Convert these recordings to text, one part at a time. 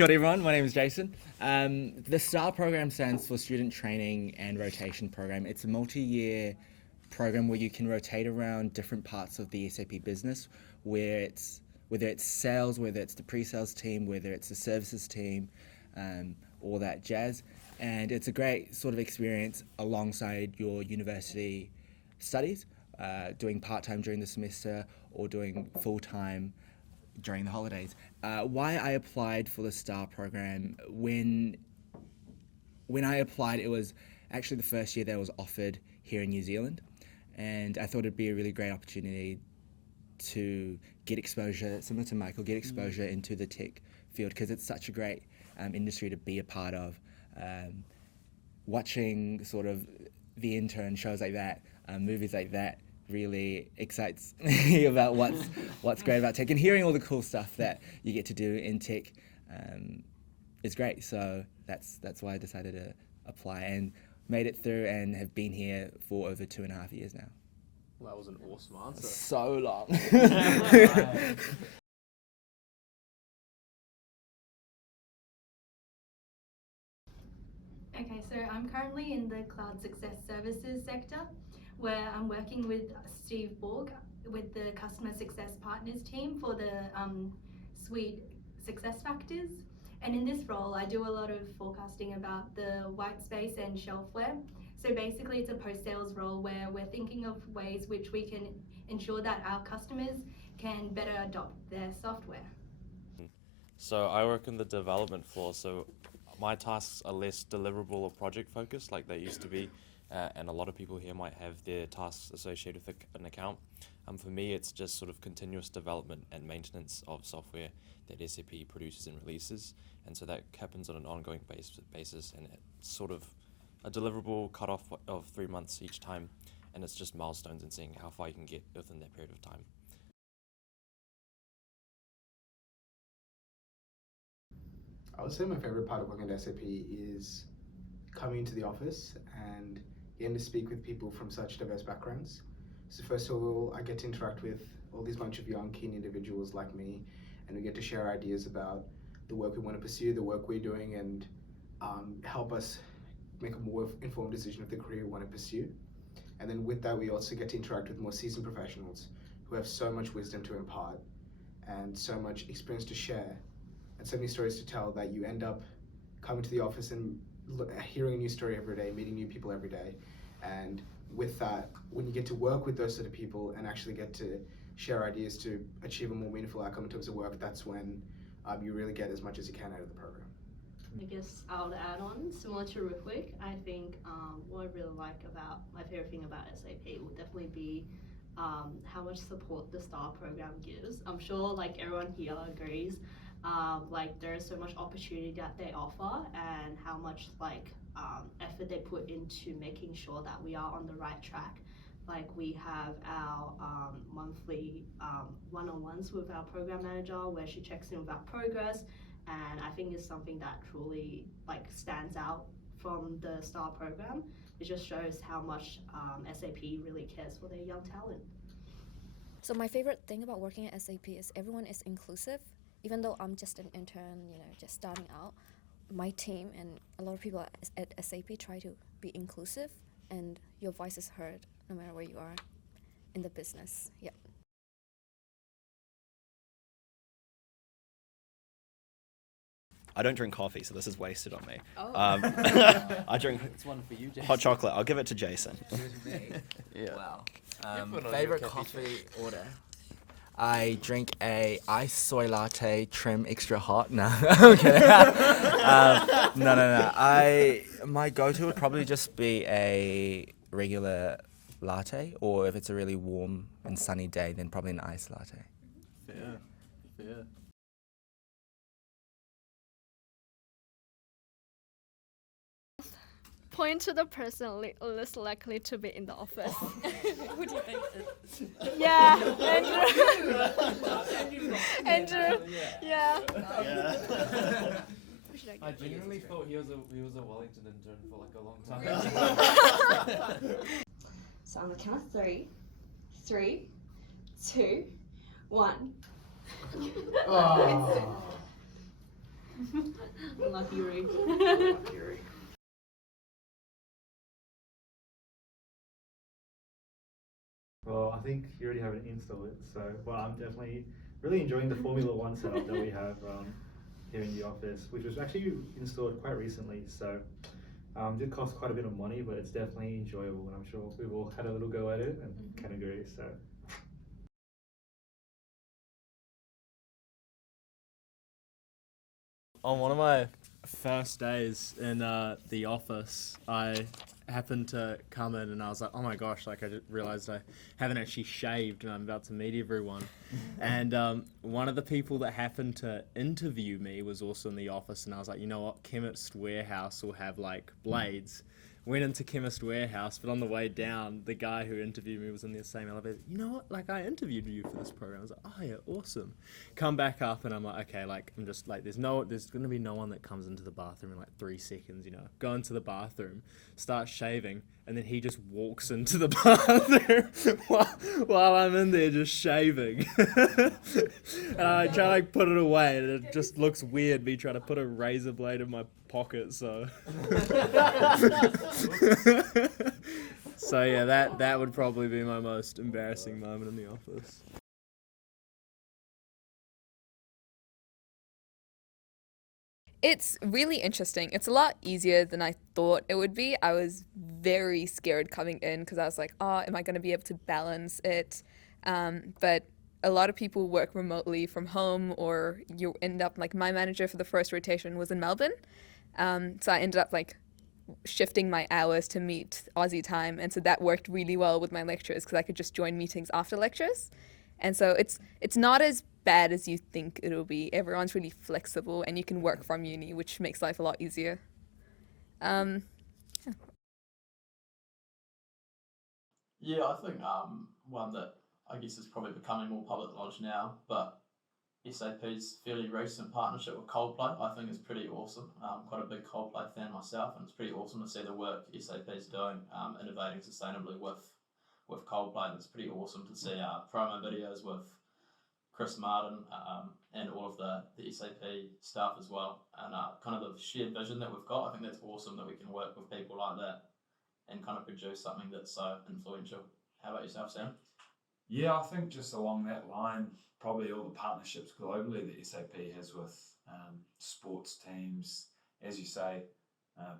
Kia ora everyone, my name is Jason. The STAR program stands for Student Training and Rotation Program. It's a multi-year program where you can rotate around different parts of the SAP business, whether it's sales, whether it's the pre-sales team, whether it's the services team, all that jazz. And it's a great sort of experience alongside your university studies, doing part-time during the semester or doing full-time during the holidays. Why I applied for the STAR program, when I applied, it was actually the first year that was offered here in New Zealand, and I thought it'd be a really great opportunity to get exposure, similar to Michael, get exposure into the tech field, because it's such a great industry to be a part of. Watching sort of the intern shows like that, movies like that, really excites me about what's great about tech, and hearing all the cool stuff that you get to do in tech is great. So that's why I decided to apply and made it through, and have been here for over 2.5 years now. Well, that was an awesome answer. So long. Okay, so I'm currently in the Cloud Success Services sector, where I'm working with Steve Borg with the Customer Success Partners team for the suite Success Factors. And in this role, I do a lot of forecasting about the white space and shelfware. So basically, it's a post-sales role where we're thinking of ways which we can ensure that our customers can better adopt their software. So I work in the development floor, so my tasks are less deliverable or project focused like they used to be, and a lot of people here might have their tasks associated with an account. For me, it's just sort of continuous development and maintenance of software that SAP produces and releases, and so that happens on an ongoing basis, and it's sort of a deliverable cutoff of 3 months each time, and it's just milestones and seeing how far you can get within that period of time. I would say my favorite part of working at SAP is coming into the office and getting to speak with people from such diverse backgrounds. So first of all, I get to interact with all these bunch of young, keen individuals like me, and we get to share ideas about the work we want to pursue, the work we're doing, and help us make a more informed decision of the career we want to pursue. And then with that, we also get to interact with more seasoned professionals who have so much wisdom to impart and so much experience to share, and so many stories to tell, that you end up coming to the office and hearing a new story every day, meeting new people every day. And with that, when you get to work with those sort of people and actually get to share ideas to achieve a more meaningful outcome in terms of work, that's when you really get as much as you can out of the program. I guess I'll add on, similar to Rithwik, I think what I really like about, my favorite thing about SAP would definitely be how much support the STAR program gives. I'm sure like everyone here agrees, like there is so much opportunity that they offer, and how much like effort they put into making sure that we are on the right track. Like we have our monthly one-on-ones with our program manager where she checks in with our progress, and I think it's something that truly like stands out from the STAR program. It just shows how much SAP really cares for their young talent. So my favorite thing about working at SAP is everyone is inclusive. Even though I'm just an intern, just starting out, my team and a lot of people at SAP try to be inclusive, and your voice is heard no matter where you are in the business. Yep. I don't drink coffee, so this is wasted on me. Oh. I drink It's one for you, Jason. hot chocolate. I'll give it to Jason. Yeah. Wow. Favorite coffee order? I drink a iced soy latte, trim extra hot. No, okay. No. My go-to would probably just be a regular latte, or if it's a really warm and sunny day, then probably an iced latte. Fair. Point to the person least likely to be in the office. Who do you think is? Yeah, Andrew. Yeah. Who should I I get? genuinely thought he was a Wellington intern for like a long time. So on the count of 3, 3, 2, 1. Oh. Unlucky Yuri. Well, I think you already haven't installed it, so well, I'm definitely really enjoying the Formula One setup that we have here in the office, which was actually installed quite recently. So did cost quite a bit of money, but it's definitely enjoyable, and I'm sure we've all had a little go at it and can agree. So. On one of my first days in the office, I happened to come in and I was like, oh my gosh, like I just realized I haven't actually shaved and I'm about to meet everyone. And one of the people that happened to interview me was also in the office, and I was like, you know what, Chemist Warehouse will have like blades. Went into Chemist Warehouse, but on the way down, the guy who interviewed me was in the same elevator. You know what? Like, I interviewed you for this program. I was like, oh yeah, awesome. Come back up, and I'm like, okay, like, I'm just like, there's gonna be no one that comes into the bathroom in like 3 seconds, you know. Go into the bathroom, start shaving, and then he just walks into the bathroom while I'm in there just shaving. And I try to like put it away, and it just looks weird, me trying to put a razor blade in my pocket, so. So yeah, that would probably be my most embarrassing moment in the office. It's really interesting. It's a lot easier than I thought it would be. I was very scared coming in because I was like, oh, am I going to be able to balance it? But a lot of people work remotely from home, or you end up, like my manager for the first rotation was in Melbourne. So I ended up like shifting my hours to meet Aussie time, and so that worked really well with my lectures because I could just join meetings after lectures. And so it's not as bad as you think it'll be. Everyone's really flexible, and you can work from uni, which makes life a lot easier. Yeah, I think one that I guess is probably becoming more public knowledge now, but SAP's fairly recent partnership with Coldplay, I think is pretty awesome. Quite a big Coldplay fan myself, and it's pretty awesome to see the work SAP's doing, innovating sustainably with Coldplay. And it's pretty awesome to see promo videos with Chris Martin and all of the SAP staff as well, and kind of the shared vision that we've got. I think that's awesome that we can work with people like that and kind of produce something that's so influential. How about yourself, Sam? Yeah, I think just along that line, probably all the partnerships globally that SAP has with sports teams, as you say,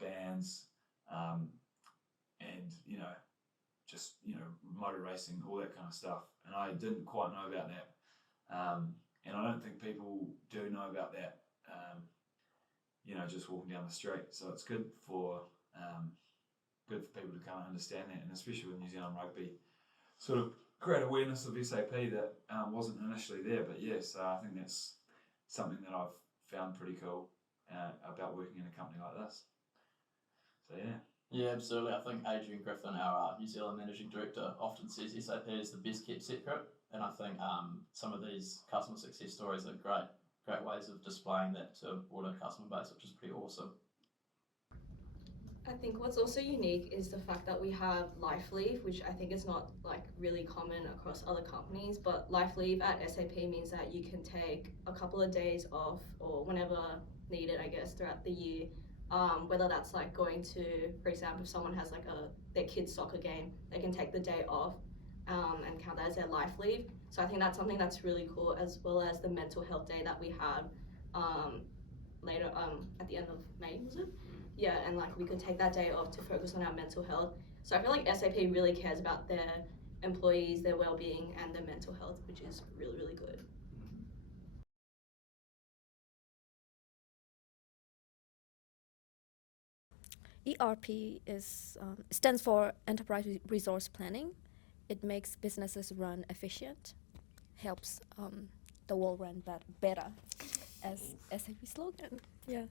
bands, and just motor racing, all that kind of stuff. And I didn't quite know about that, and I don't think people do know about that. Just walking down the street. So it's good for people to kind of understand that, and especially with New Zealand Rugby, sort of create awareness of SAP that wasn't initially there. But yes, I think that's something that I've found pretty cool about working in a company like this. So yeah. Yeah, absolutely. I think Adrian Griffin, our New Zealand Managing Director, often says SAP is the best kept secret, and I think some of these customer success stories are great ways of displaying that to a broader customer base, which is pretty awesome. I think what's also unique is the fact that we have life leave, which I think is not like really common across other companies, but life leave at SAP means that you can take a couple of days off or whenever needed, I guess, throughout the year. Whether that's like going to, for example, if someone has like their kid's soccer game, they can take the day off and count that as their life leave. So I think that's something that's really cool, as well as the mental health day that we have later at the end of May, was it? Yeah, and like we could take that day off to focus on our mental health. So I feel like SAP really cares about their employees, their well-being, and their mental health, which is really, really good. ERP stands for Enterprise Resource Planning. It makes businesses run efficient, helps the world run better, as SAP slogan. Yeah.